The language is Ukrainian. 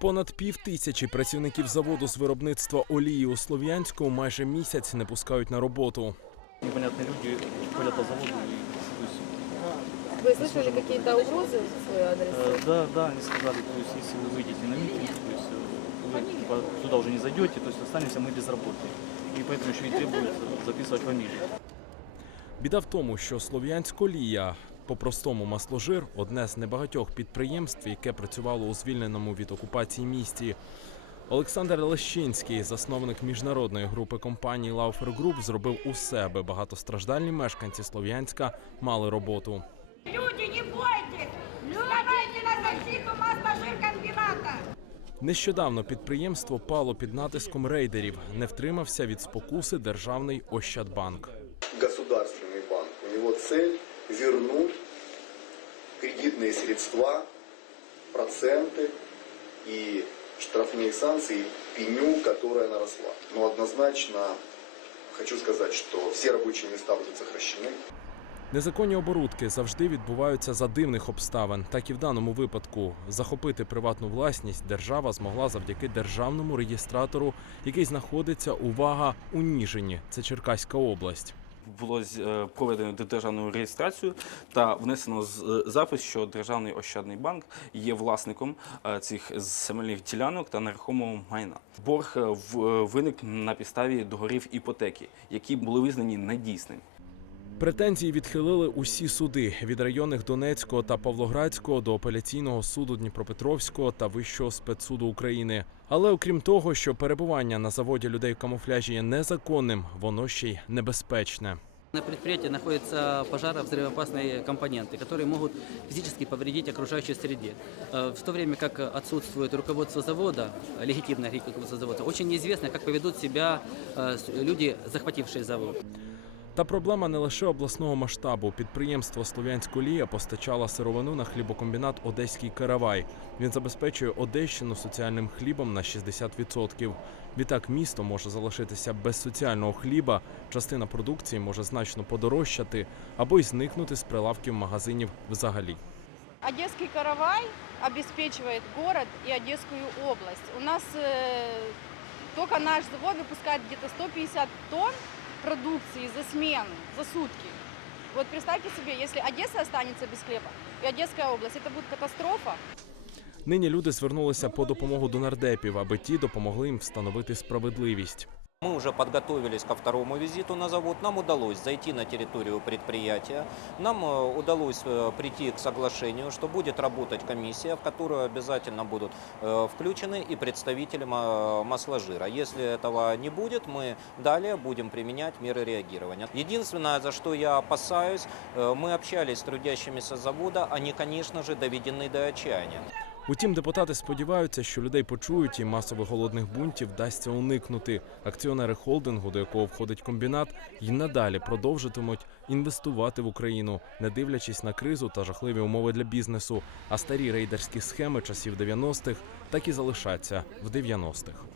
Понад пів тисячі працівників заводу з виробництва олії у Слов'янську майже місяць не пускають на роботу. непонятные люди ходят по заводу и то есть, Вы слышали какие-то угрозы в свой адрес? э, да, да, они сказали, то есть если вы выйдете на митинг, то есть э, вы типа, туда уже не зайдете, то есть останемся мы без работы. И поэтому еще и требуют э, записывать фамилии. Біда в тому, що Слов'янськолія, по-простому масложир, одне з небагатьох підприємств, яке працювало у звільненому від окупації місті. Олександр Лещинський, засновник міжнародної групи компаній Laufer Group, зробив усе, аби багатостраждальні мешканці Слов'янська мали роботу. Люди, не бойтесь! Вставайте на защиту масложиркомбината! Нещодавно підприємство пало під натиском рейдерів. Не втримався від спокуси державний Ощадбанк. государственный банк. У него цель вернуть кредитные средства, проценты и штрафные санкции пеню, которая наросла. Но однозначно хочу сказать, что все рабочие места будут сокращены. Незаконні оборудки завжди відбуваються за дивних обставин. Так і в даному випадку захопити приватну власність держава змогла завдяки державному реєстратору, який знаходиться увага у Ніжині. Це Черкаська область. було е, проведено державну реєстрацію та внесено е, запис, що Державний Ощадний банк є власником е, цих земельних ділянок та нерухомого майна. Борг виник на підставі договорів іпотеки, які були визнані недійсними. Претензії відхилили усі суди від районних Донецького та Павлоградського до апеляційного суду Дніпропетровського та Вищого спецсуду України. Але окрім того, що перебування на заводі людей в камуфляжі є незаконним, воно ще й небезпечне. На предприятии находятся пожаро-взрывоопасные компоненты, которые могут физически повредить окружающей среде. Э, В то время как отсутствует руководство завода, э, легитимное руководство завода, очень неизвестно, как поведут себя э, с- люди, захватившие завод. Та проблема не лише обласного масштабу. Підприємство Слов'янськолія постачало сировину на хлібокомбінат Одеський Каравай. Він забезпечує Одещину соціальним хлібом на 60%. Відтак місто може залишитися без соціального хліба. Частина продукції може значно подорожчати або й зникнути з прилавків магазинів взагалі. Одесский каравай обеспечивает город и Одесскую область. У нас э, наш завод выпускает где-то 150 тонн продукции за смену, за сутки. Вот представьте себе, если Одесса останется без хлеба и Одесская область, это будет катастрофа. Нині люди звернулися по допомогу до нардепів, аби ті допомогли їм встановити справедливість. Мы уже подготовились ко второму визиту на завод. Нам удалось зайти на территорию предприятия. Нам э, удалось э, прийти к соглашению, что будет работать комиссия, в которую обязательно будут э, включены и представители ма- масложира. Если этого не будет, мы далее будем применять меры реагирования. Единственное, за что я опасаюсь, мы общались с трудящимися завода, они, конечно же, доведены до отчаяния. Утім, депутати сподіваються, що людей почують і масових голодних бунтів вдасться уникнути. Акціонери холдингу, до якого входить комбінат, і надалі продовжитимуть інвестувати в Україну, не дивлячись на кризу та жахливі умови для бізнесу. А старі рейдерські схеми часів 90-х так і залишаться в 90-х.